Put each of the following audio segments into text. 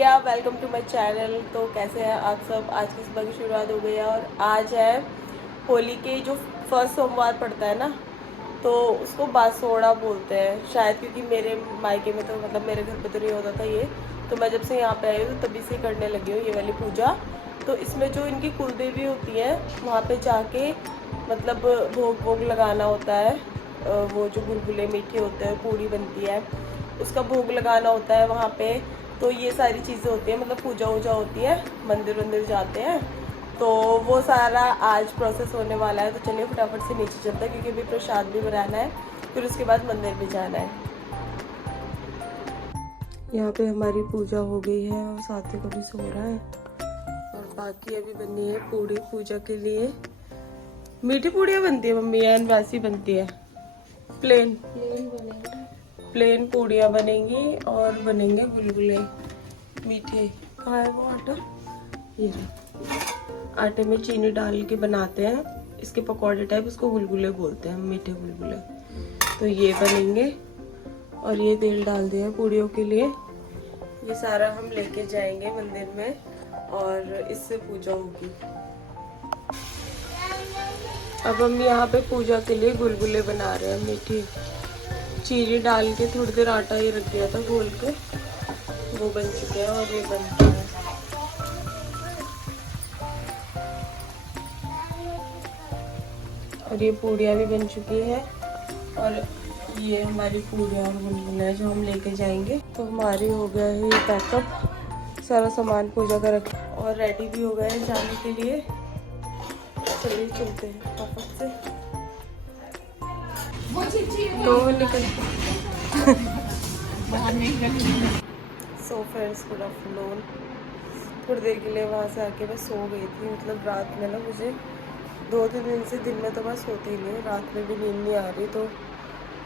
भैया, welcome to my channel. तो कैसे हैं आप सब। आज की सुबह की शुरुआत हो गई है और आज है होली के जो फर्स्ट सोमवार पड़ता है ना, तो उसको बासोड़ा बोलते हैं शायद, क्योंकि मेरे मायके में तो मतलब मेरे घर पे तो नहीं होता था ये। तो मैं जब से यहाँ पे आई हूँ तभी से करने लगी हूँ ये वाली पूजा। तो इसमें जो इनकी कुलदेवी होती है वहाँ पे जाके मतलब भोग वोग लगाना होता है। वो जो गुलगुले मीठे होते हैं, पूड़ी बनती है, उसका भोग लगाना होता है वहाँ पे। तो ये सारी चीज़ें होती हैं, मतलब पूजा वूजा होती है, मंदिर वंदिर जाते हैं। तो वो सारा आज प्रोसेस होने वाला है। तो चलिए फटाफट से नीचे चलते हैं, क्योंकि अभी प्रसाद भी बनाना है, फिर उसके बाद मंदिर भी जाना है। यहाँ पे हमारी पूजा हो गई है और साथी को भी सो रहा है। और बाकी अभी बनी है पूड़ी पूजा के लिए। मीठी पूड़ियाँ बनती है मम्मी या बासी बनती है? प्लेन प्लेन पूड़ियाँ बनेंगी और बनेंगे गुलगुले मीठे। कहाँ है वो आटा? ये रहा। आटे में चीनी डाल के बनाते हैं इसके पकौड़े टाइप, उसको गुलगुले बोलते हैं हम, मीठे गुलगुले। तो ये बनेंगे और ये तेल डाल दिया पूड़ियों के लिए। ये सारा हम लेके जाएंगे मंदिर में और इससे पूजा होगी। अब हम यहाँ पे पूजा के लिए गुलगुले बना रहे हैं मीठी। चीनी डाल के थोड़ी देर आटा ही रख दिया था घोल के, वो बन चुके हैं और ये बनते हैं। और ये पूड़ियाँ भी बन चुकी है और ये हमारी पूड़ियाँ और गुलगुले हैं जो हम लेके जाएंगे। तो हमारी हो गया है ये पैकअप, सारा सामान पूजा का रखा और रेडी भी हो गए हैं जाने के लिए। चलिए चलते हैं फटाफट से। तो निकल सो फ्रेंड्स, गुड आफ्टरनून। थोड़ी देर के लिए वहाँ से आके मैं सो गई थी। मतलब रात में ना मुझे 2-3 दिन से दिन में तो मैं सोती नहीं हूँ, रात में भी नींद नहीं आ रही। तो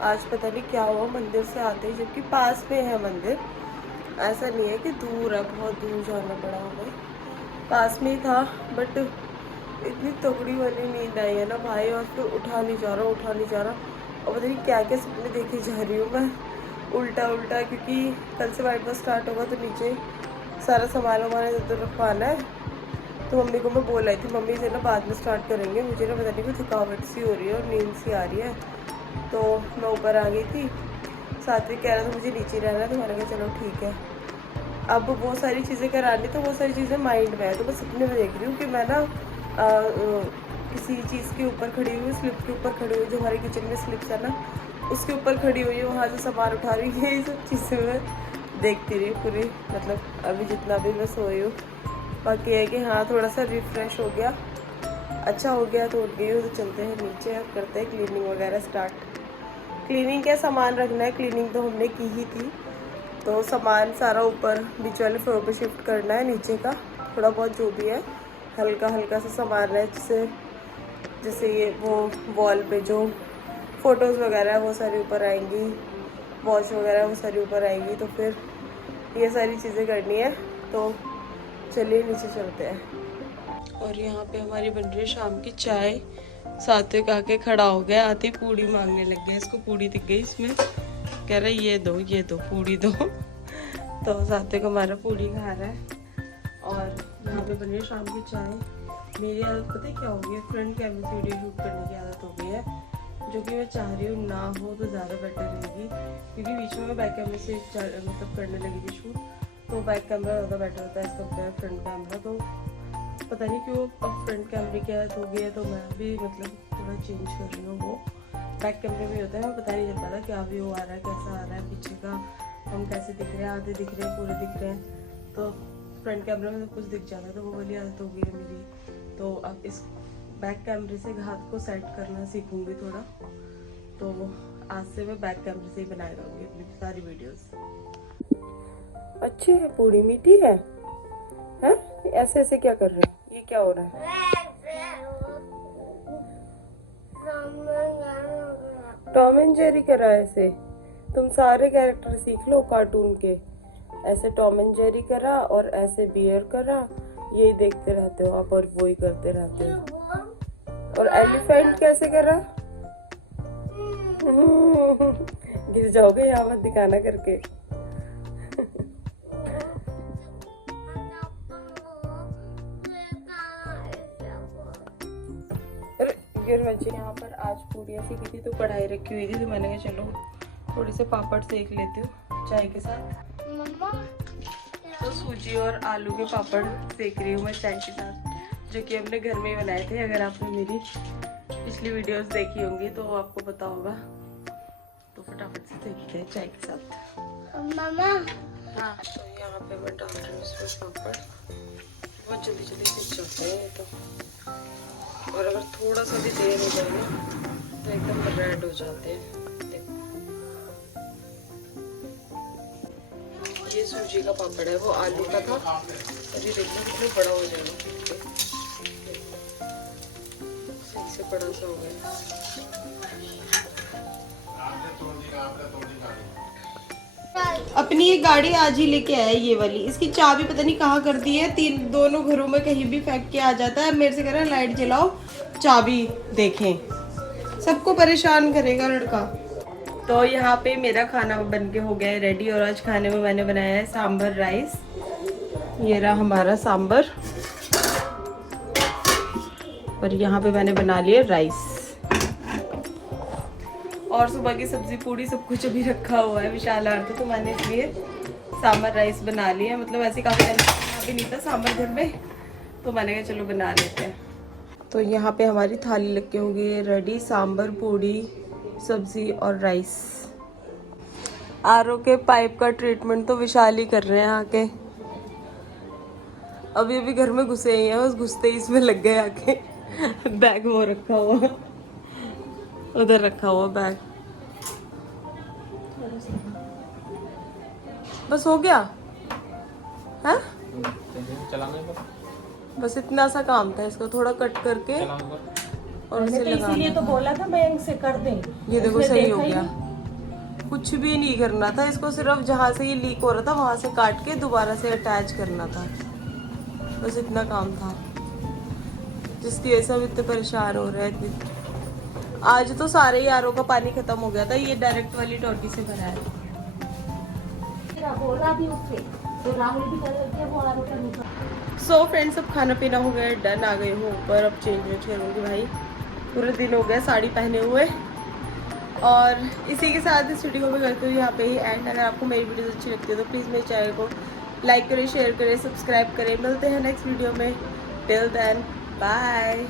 आज पता नहीं क्या हुआ, मंदिर से आते ही, जबकि पास में है मंदिर, ऐसा नहीं है कि दूर है, बहुत दूर जाना पड़ा हमें, पास में ही था। बट इतनी तगड़ी वाली नींद आई है ना भाई, और फिर उठा नहीं जा रहा। और पता नहीं क्या क्या सपने देखे जा रही हूँ मैं, उल्टा उल्टा, क्योंकि कल से वाइट बॉक्स स्टार्ट होगा तो नीचे सारा सामान वामान इधर रखवाना है। तो मम्मी को मैं बोल रही थी, मम्मी से ना बाद में स्टार्ट करेंगे, मुझे ना पता नहीं कोई थकावट सी हो रही है और नींद सी आ रही है। तो मैं ऊपर आ गई थी, सात्विक कह रहा था मुझे नीचे रहना है, तो मैंने कहा चलो ठीक है। अब वो सारी चीज़ें करानी, तो वो सारी चीज़ें माइंड में है। तो मैं सपने में देख रही हूँ कि मैं ना किसी चीज़ के ऊपर खड़ी हुई, स्लिप के ऊपर खड़ी हुई, जो हमारे किचन में स्लिप्स है ना, उसके ऊपर खड़ी हुई है, वहाँ से सामान उठा रही है। ये सब चीज़ें मैं देखती रही पूरी, मतलब अभी जितना भी मैं सोई हूँ। बाकी है कि हाँ, थोड़ा सा रिफ़्रेश हो गया, अच्छा हो गया। तो उठ गई हूँ, तो चलते हैं नीचे और करते हैं क्लीनिंग वगैरह स्टार्ट। क्लीनिंग क्या, सामान रखना है, क्लीनिंग तो हमने की ही थी। तो सामान सारा ऊपर बीच वाले फ्लोर पे शिफ्ट करना है, नीचे का थोड़ा बहुत जो भी है हल्का हल्का सा सामान है, जैसे ये वो वॉल पे जो फ़ोटोज़ वगैरह है वो सारी ऊपर आएंगी, वॉच वगैरह वो सारी ऊपर आएंगी। तो फिर ये सारी चीज़ें करनी है। तो चलिए नीचे चलते हैं। और यहाँ पे हमारी बन रही है शाम की चाय। सात्विक आके खड़ा हो गया, आती पूड़ी मांगने लग गया, इसको पूड़ी दिख गई इसमें, कह रहा है ये दो पूड़ी दो। तो सात्विक हमारा पूड़ी खा रहा है और यहाँ पे बन रही है शाम की चाय। मेरी आदत पता है क्या हो गई है, फ्रंट कैमरे से वीडियो शूट करने की आदत हो गई है, जो कि मैं चाह रही हूँ ना हो तो ज़्यादा बेटर रहेगी। क्योंकि बीच में मैं बैक कैमरे से मतलब करने लगी थी शूट, तो बैक कैमरा ज़्यादा बेटर होता है इसका कंपेयर फ्रंट कैमरा। तो पता नहीं क्यों अब फ्रंट कैमरे की आदत हो गई है, तो मैं भी मतलब थोड़ा चेंज कर रही हूँ। वो बैक कैमरे में होता है, मैं पता नहीं चल पाता क्या व्यू आ रहा है, कैसा आ रहा है, पीछे का हम कैसे दिख रहे हैं, आधे दिख रहे हैं, पूरे दिख रहे हैं। तो फ्रंट कैमरे में कुछ दिख जाता है, तो वो वाली आदत हो गई है मेरी। तो अब इस बैक कैमरे से हाथ को सेट करना सीखूंगी थोड़ा। तो आज से मैं बैक कैमरे से ही बनाया करूँगी अपनी सारी वीडियोस। अच्छी है पूड़ी, मीठी है। हैं? ऐसे ऐसे क्या कर रहे हो, ये क्या हो रहा है? टॉम एंड जेरी करा ऐसे, तुम सारे कैरेक्टर सीख लो कार्टून के। ऐसे टॉम एंड जेरी करा और ऐसे बियर करा, यही देखते रहते हो आप और वही करते रहते हो। और एलिफेंट कैसे करा? गिर जाओगे, यहाँ मत दिखाना करके। योगी और बच्चे यहाँ पर आज पूरी ऐसी की थी तो कढ़ाई रखी हुई थी तो मैंने कहा चलो थोड़े से पापड़ सेक लेती हूँ चाय के साथ। तो सूजी और आलू के पापड़ सेक रही हूँ मैं चाय के साथ, जो कि हमने घर में ही बनाए थे। अगर आपने मेरी पिछली वीडियोस देखी होंगी तो आपको पता होगा। तो फटाफट से सेकते हैं चाय के साथ। मामा हाँ, तो यहाँ पे मैं डाल रही हूँ इसमें पापड़। बहुत जल्दी जल्दी सीख जाते हैं ये तो, और अगर थोड़ा सा भी देर हो जाए तो एकदम रेड हो जाते हैं। ये सूजी का पापड़ है, वो आलू का था। अभी देखो कितना बड़ा हो जाएगा, सही से बड़ा सा हो गया। अपनी ये गाड़ी आज ही लेके आया ये वाली, इसकी चाबी पता नहीं कहाँ कर दी है। दोनों घरों में कहीं भी फेंक के आ जाता है। मेरे से कह रहा है लाइट जलाओ चाबी देखें, सबको परेशान करेगा लड़का। तो यहाँ पे मेरा खाना बन के हो गया है रेडी, और आज खाने में मैंने बनाया है सांभर राइस। ये रहा हमारा सांभर, और यहाँ पे मैंने बना लिया राइस, और सुबह की सब्जी पूड़ी सब कुछ अभी रखा हुआ है विशाल आर्थ, तो मैंने इसलिए सांभर राइस बना लिया। मतलब ऐसे काफ़ी टाइम भी नहीं था सांभर घर में, तो मैंने कहा चलो बना लेते हैं। तो यहाँ पे हमारी थाली लग के हो गई है रेडी, सांभर पूड़ी सब्जी और राइस। आरओ के पाइप का ट्रीटमेंट तो विशाल ही कर रहे हैं आके। अभी अभी घर में घुसे ही हैं, बस घुसते ही इसमें लग गए आके। बैग वो रखा हुआ, उधर रखा हुआ बैग। बस हो गया है, बस इतना सा काम था। इसको थोड़ा कट करके और उसे लगाना, इसीलिए तो बोला था बैंक से कर दें। ये देखो सही हो गया। कुछ भी नहीं करना था इसको, सिर्फ जहाँ से ये लीक हो रहा था वहां से काट के दोबारा से अटैच करना था, बस इतना काम था, जिसकी वजह से हम इतने परेशान हो रहे हैं। आज तो सारे ही आरओ का पानी खत्म हो गया था, ये डायरेक्ट वाली टोटी से भरा है। बोला भी उससे तो राहुल भी कर दिया वो आरओ का निकाल। सो फ्रेंड्स, अब खाना पीना हो गया, डन, आ गई हूँ ऊपर। अब चेंज वेंज करूँगी भाई, पूरे दिन हो गया साड़ी पहने हुए। और इसी के साथ इस वीडियो को मैं करती हूँ यहाँ पे ही एंड। अगर आपको मेरी वीडियो अच्छी लगती है तो प्लीज़ मेरे चैनल को लाइक करें, शेयर करें, सब्सक्राइब करें। मिलते हैं नेक्स्ट वीडियो में, टिल देन बाय।